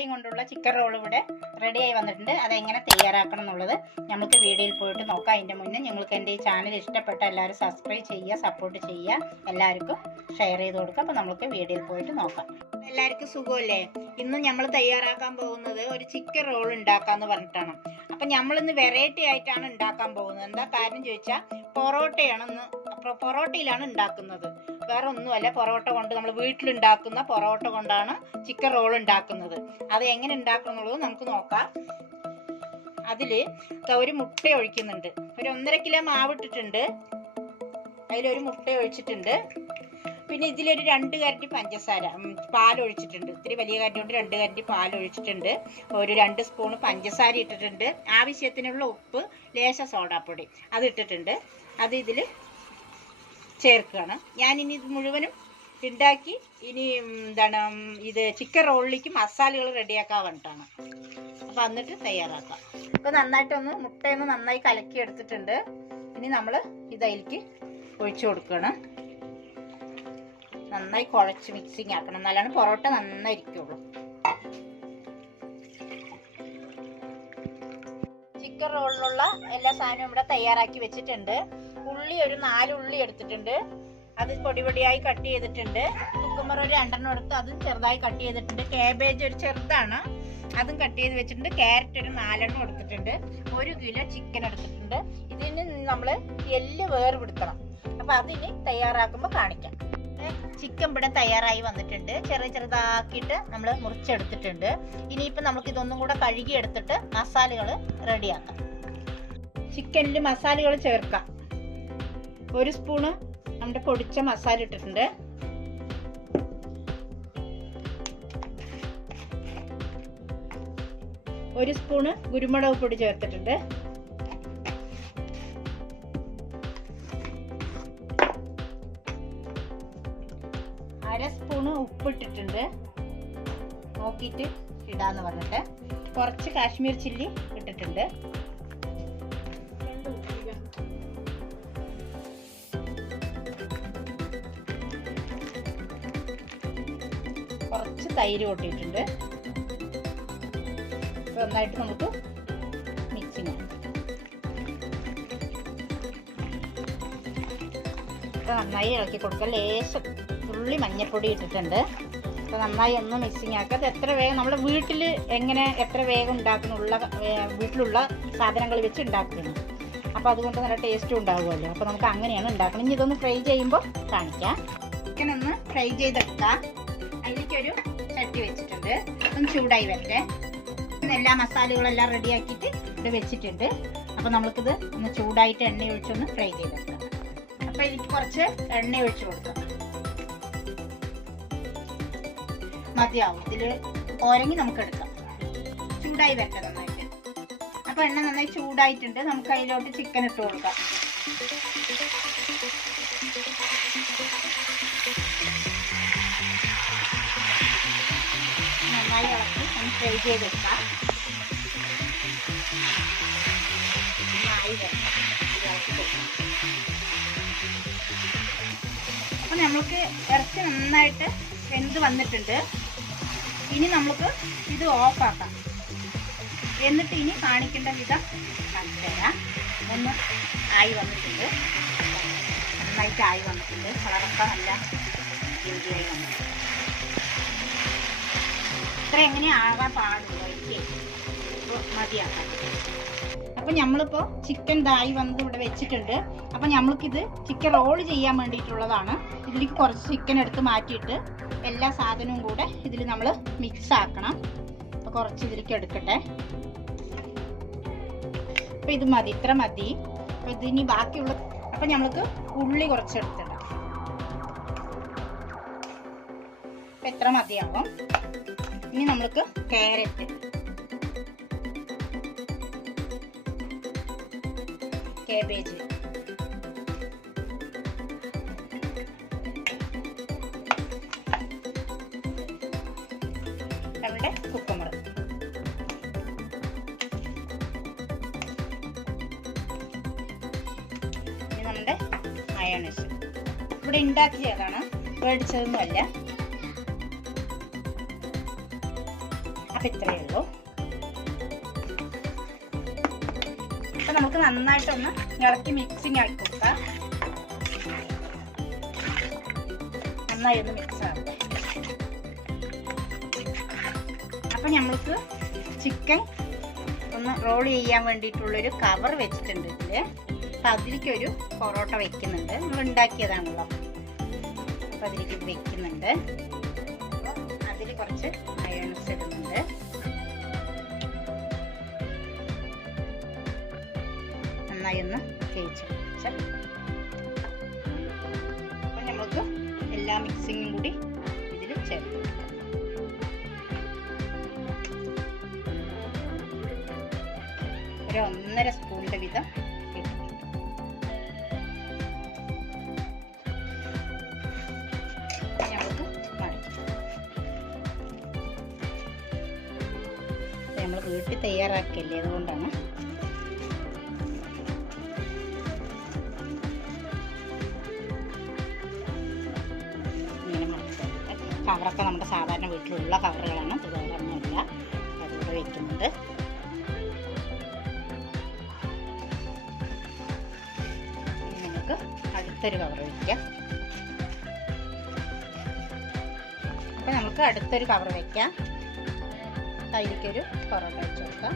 മുട്ടയും കൊണ്ടുള്ള chicken roll ഇവിടെ റെഡിയായി വന്നിട്ടുണ്ട്. അതെങ്ങനെ തയ്യാറാക്കണം എന്നുള്ളത് നമുക്ക് വീഡിയോയിൽ പോയിട്ട് നോക്കാം. അതിന്റെ മുന്നേ നിങ്ങൾക്ക് എന്റെ ഈ ചാനൽ ഇഷ്ടപ്പെട്ട എല്ലാവരും സബ്സ്ക്രൈബ് ചെയ്യുക സപ്പോർട്ട് ചെയ്യുക. എല്ലാവർക്കും ഷെയർ ചെയ്ത് കൊടുക്കുക. അപ്പോൾ നമുക്ക് വീഡിയോയിൽ പോയിട്ട് നോക്കാം. എല്ലാവർക്കും സുഖമല്ലേ? ഇന്ന് നമ്മൾ തയ്യാറാക്കാൻ പോകുന്നത് ഒരു ചിക്കൻ റോൾ ഉണ്ടാക്കാന്ന് പറഞ്ഞിട്ടാണ്. അപ്പം നമ്മളിന്ന് വെറൈറ്റി ആയിട്ടാണ് ഉണ്ടാക്കാൻ പോകുന്നത്. എന്താ കാരണം ചോദിച്ചാൽ പൊറോട്ടയാണ് ഇന്ന് പൊറോട്ടയിലാണ് ഉണ്ടാക്കുന്നത്. വേറെ ഒന്നുമല്ല പൊറോട്ട കൊണ്ട് നമ്മൾ വീട്ടിലുണ്ടാക്കുന്ന പൊറോട്ട കൊണ്ടാണ് ചിക്കൻ റോൾ ഉണ്ടാക്കുന്നത്. അത് എങ്ങനെ ഉണ്ടാക്കണം എന്നുള്ളത് നമുക്ക് നോക്കാം. അതിൽ ഒരു മുട്ട ഒഴിക്കുന്നുണ്ട്. ഒരു ഒന്നര കിലോ മാവ് ഇട്ടിട്ടുണ്ട്. അതിലൊരു മുട്ട ഒഴിച്ചിട്ടുണ്ട്. പിന്നെ ഇതിലൊരു രണ്ട് കരണ്ടി പഞ്ചസാര പാൽ ഒഴിച്ചിട്ടുണ്ട്. ഇത്തിരി വലിയ കരണ്ടി കൊണ്ട് രണ്ട് കരണ്ടി പാൽ ഒഴിച്ചിട്ടുണ്ട്. ഒരു രണ്ട് സ്പൂൺ പഞ്ചസാര ഇട്ടിട്ടുണ്ട്. ആവശ്യത്തിനുള്ള ഉപ്പ് ലേശ സോഡാപ്പൊടി അത് ഇട്ടിട്ടുണ്ട്. അത് ഇതിൽ ചേർക്കുകയാണ്. ഞാനിനി ഇത് മുഴുവനും ഉണ്ടാക്കി ഇനി എന്താണ് ഇത് ചിക്കൻ റോളിലേക്ക് മസാലകൾ റെഡിയാക്കാൻ വേണ്ടിയിട്ടാണ്. അപ്പം എന്നിട്ട് തയ്യാറാക്കാം. ഇപ്പോൾ നന്നായിട്ടൊന്ന് മുട്ടയൊന്ന് നന്നായി കലക്കി എടുത്തിട്ടുണ്ട്. ഇനി നമ്മൾ ഇത് അതിലേക്ക് ഒഴിച്ചു കൊടുക്കണം നന്നായി കുഴച്ച് മിക്സിങ് ആക്കണം. എന്നാലാണ് പൊറോട്ട നന്നായിരിക്കുള്ളൂ. ചിക്കൻ റോളിലുള്ള എല്ലാ സാധനവും ഇവിടെ തയ്യാറാക്കി വെച്ചിട്ടുണ്ട്. ഉള്ളി ഒരു നാല് ഉള്ളി എടുത്തിട്ടുണ്ട്. അത് പൊടി പൊടിയായി കട്ട് ചെയ്തിട്ടുണ്ട്. കുക്കുമ്പർ ഒരു രണ്ടെണ്ണം എടുത്ത് അതും ചെറുതായി കട്ട് ചെയ്തിട്ടുണ്ട്. കാബേജ് ഒരു ചെറുതാണ്. അതും കട്ട് ചെയ്ത് വെച്ചിട്ടുണ്ട്. ക്യാരറ്റ് ഒരു നാലെണ്ണം എടുത്തിട്ടുണ്ട്. ഒരു കിലോ ചിക്കൻ എടുത്തിട്ടുണ്ട്. ഇതിന് നമ്മൾ എല്ല് വേർപെടുത്തണം. അപ്പൊ അതിന് തയ്യാറാക്കുമ്പോൾ കാണിക്കാം. ചിക്കൻ ഇവിടെ തയ്യാറായി വന്നിട്ടുണ്ട്. ചെറിയ ചെറുതാക്കിയിട്ട് നമ്മൾ മുറിച്ചെടുത്തിട്ടുണ്ട്. ഇനിയിപ്പോൾ നമുക്ക് ഇതൊന്നും കൂടെ കഴുകി എടുത്തിട്ട് മസാലകൾ റെഡിയാക്കാം ചിക്കനിൽ മസാലകൾ ചേർക്കാം. ഒരു സ്പൂണ് നമ്മുടെ പൊടിച്ച മസാല ഇട്ടിട്ടുണ്ട്. ഒരു സ്പൂണ് കുരുമുളക് പൊടി ചേർത്തിട്ടുണ്ട്. അര സ്പൂണ് ഉപ്പിട്ടിട്ടുണ്ട്. നോക്കിയിട്ട് ഇടാന്ന് പറഞ്ഞിട്ട്. കുറച്ച് കാശ്മീർ ചില്ലി ഇട്ടിട്ടുണ്ട്. കുറച്ച് തൈര് കൊട്ടിയിട്ടുണ്ട്. നന്നായിട്ട് നമുക്ക് മിക്സിങ് ഇപ്പൊ നന്നായി ഇളക്കി കൊടുക്കുക. ലേശം തുള്ളി മഞ്ഞൾപ്പൊടി ഇട്ടിട്ടുണ്ട്. അപ്പോൾ നന്നായി ഒന്ന് മിക്സിങ് ആക്കുക. അത് എത്ര വേഗം നമ്മൾ വീട്ടിൽ എങ്ങനെ എത്ര വേഗം ഉണ്ടാക്കുന്നുള്ള വീട്ടിലുള്ള സാധനങ്ങൾ വെച്ച് ഉണ്ടാക്കുന്നു. അപ്പോൾ അതുകൊണ്ട് നല്ല ടേസ്റ്റും ഉണ്ടാകുമല്ലോ അപ്പോൾ നമുക്ക് അങ്ങനെയാണ് ഉണ്ടാക്കണം ഇനി ഇതൊന്ന് ഫ്രൈ ചെയ്യുമ്പോൾ കാണിക്കാം. ചിക്കൻ ഒന്ന് ഫ്രൈ ചെയ്തെടുക്കാം. അതിലേക്കൊരു ചട്ടി വെച്ചിട്ടുണ്ട്. ഒന്ന് ചൂടായി വരട്ടെ. എല്ലാ മസാലകളെല്ലാം റെഡിയാക്കിയിട്ട് ഇവിടെ വെച്ചിട്ടുണ്ട്. അപ്പോൾ നമുക്കിത് ഒന്ന് ചൂടായിട്ട് എണ്ണ ഒഴിച്ചൊന്ന് ഫ്രൈ ചെയ്തെടുക്കാം അപ്പോൾ എനിക്ക് കുറച്ച് എണ്ണ ഒഴിച്ച് കൊടുക്കാം. മതിയാവും. ഇതിൽ ഓരങ്ങി നമുക്ക് എടുക്കാം. ചൂടായി വരട്ടെ നന്നായിട്ട്. അപ്പോൾ എണ്ണ നന്നായി ചൂടായിട്ടുണ്ട്. നമുക്ക് അതിലോട്ട് ചിക്കൻ ഇട്ട് കൊടുക്കാം. നന്നായി ഇളക്കി ഒന്ന് ഫ്രൈ ചെയ്തെടുക്കാം നന്നായി. നമ്മൾക്ക് അപ്പോൾ നമുക്ക് ഇറച്ചി നന്നായിട്ട് വെന്ത് വന്നിട്ടുണ്ട്. ഇനി നമുക്ക് ഇത് ഓഫാക്കാം. എന്നിട്ട് ഇനി കാണിക്കേണ്ട വിധം കാണിച്ചു ഒന്ന് ആയി വന്നിട്ടുണ്ട്. നന്നായിട്ട് ആയി വന്നിട്ടുണ്ട്. കളറൊക്കെ നല്ല രീതിയായി വന്നിട്ടുണ്ട്. ഇത്ര എങ്ങനെ ആവാൻ പാടുള്ളൂ ഇപ്പോൾ മതിയാക്കാം. അപ്പം ചിക്കൻ ദായി വന്നത് ഇവിടെ വെച്ചിട്ടുണ്ട്. അപ്പം നമ്മൾക്കിത് ചിക്കൻ റോൾ ചെയ്യാൻ വേണ്ടിയിട്ടുള്ളതാണ്. ഇതിലേക്ക് കുറച്ച് ചിക്കൻ എടുത്ത് മാറ്റിയിട്ട് എല്ലാ സാധനവും കൂടെ ഇതിൽ നമ്മൾ മിക്സ് ആക്കണം. അപ്പോൾ കുറച്ച് ഇതിലേക്ക് എടുക്കട്ടെ. അപ്പോൾ ഇത് മതി ഇത്ര മതി. അപ്പോൾ ഇതിനി ബാക്കിയുള്ള അപ്പം നമ്മൾക്ക് ഉള്ളി കുറച്ച് എടുത്തിടാം. അപ്പം എത്ര മതിയാവും. ഇനി നമ്മൾക്ക് ക്യാരറ്റ് കാബേജ് നമ്മുടെ കുക്കമ്പർ ഇനി നമ്മുടെ മയോണൈസ് ഇവിടെ ഉണ്ടാക്കിയതാണ് മേടിച്ചതൊന്നുമല്ല അപ്പം ഇത്രയേ ഉള്ളൂ. അപ്പം നമുക്ക് നന്നായിട്ടൊന്ന് ഇളക്കി മിക്സിങ് ആക്കി കൊടുക്കാം. നന്നായി ഒന്ന് മിക്സ് ആക്കാം. അപ്പം നമ്മൾക്ക് ചിക്കൻ ഒന്ന് റോൾ ചെയ്യാൻ വേണ്ടിയിട്ടുള്ളൊരു കവർ വെച്ചിട്ടുണ്ട് ഇതിൽ അപ്പം അതിലേക്കൊരു പൊറോട്ട വെക്കുന്നുണ്ട്. നമ്മൾ ഉണ്ടാക്കിയതാണല്ലോ. അപ്പം അതിലേക്ക് വെക്കുന്നുണ്ട്. കുറച്ച് മയോണൈസ് ഇടുന്നുണ്ട് നന്നായി ഒന്ന് തേച്ച് അപ്പം നമ്മൾക്ക് എല്ലാ മിക്സിങ്ങും കൂടി ഇതിൽ ചേർത്ത്. ഒരു ഒന്നര സ്പൂണിന്റെ വീതം നമ്മൾ വീട്ടിൽ തയ്യാറാക്കിയല്ലേ അതുകൊണ്ടാണ്. കവറൊക്കെ നമ്മുടെ സാധാരണ വീട്ടിലുള്ള കവറുകളാണ്. ഇത് വേറെ ഒന്നുമില്ല അതുകൂടെ വെക്കുന്നുണ്ട് ഇനി നമുക്ക് അടുത്തൊരു കവർ വയ്ക്കാം അപ്പം നമുക്ക് അടുത്തൊരു കവർ വയ്ക്കാം അതിലേക്കൊരു പൊറോട്ട വെച്ച് കൊടുക്കാം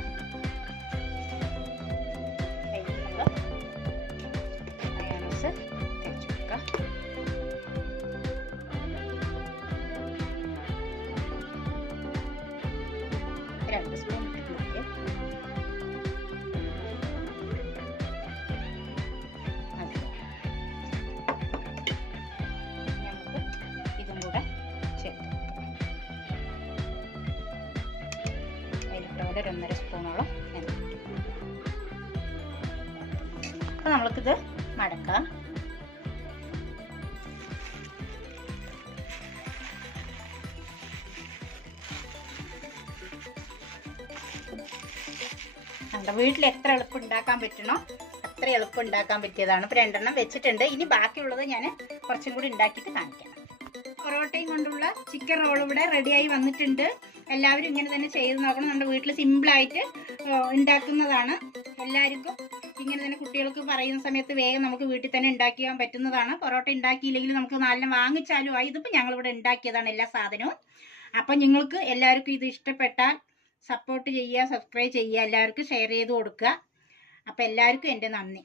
ഒരു ഒന്നര സ്പൂണോളം എണ്ണ അപ്പോൾ നമ്മൾക്കിത് മടക്കാം. നമ്മുടെ വീട്ടിൽ എത്ര എളുപ്പം ഉണ്ടാക്കാൻ പറ്റണോ അത്ര എളുപ്പം ഉണ്ടാക്കാൻ പറ്റിയതാണ്. ഇപ്പോൾ രണ്ടെണ്ണം വെച്ചിട്ടുണ്ട്. ഇനി ബാക്കിയുള്ളത് ഞാൻ കുറച്ചും കൂടി ഉണ്ടാക്കിയിട്ട് കാണിക്കാം. പൊറോട്ടയും കൊണ്ടുള്ള ചിക്കൻ റോൾ ഇവിടെ റെഡിയായി വന്നിട്ടുണ്ട്. എല്ലാവരും ഇങ്ങനെ തന്നെ ചെയ്ത് നോക്കണം. നമ്മുടെ വീട്ടിൽ സിമ്പിളായിട്ട് ഉണ്ടാക്കുന്നതാണ്. എല്ലാവർക്കും ഇങ്ങനെ തന്നെ കുട്ടികൾക്ക് പറയുന്ന സമയത്ത് വേഗം നമുക്ക് വീട്ടിൽ തന്നെ ഉണ്ടാക്കിയാൻ പറ്റുന്നതാണ്. പൊറോട്ട ഉണ്ടാക്കിയില്ലെങ്കിൽ നമുക്ക് നാലിനെ വാങ്ങിച്ചാലും ആയി ഇതിപ്പോൾ ഞങ്ങളിവിടെ ഉണ്ടാക്കിയതാണ് എല്ലാ സാധനവും. അപ്പം നിങ്ങൾക്ക് എല്ലാവർക്കും ഇത് ഇഷ്ടപ്പെട്ടാൽ സപ്പോർട്ട് ചെയ്യുക സബ്സ്ക്രൈബ് ചെയ്യുക എല്ലാവർക്കും ഷെയർ ചെയ്ത് കൊടുക്കുക. അപ്പോൾ എല്ലാവർക്കും എന്റെ നന്ദി.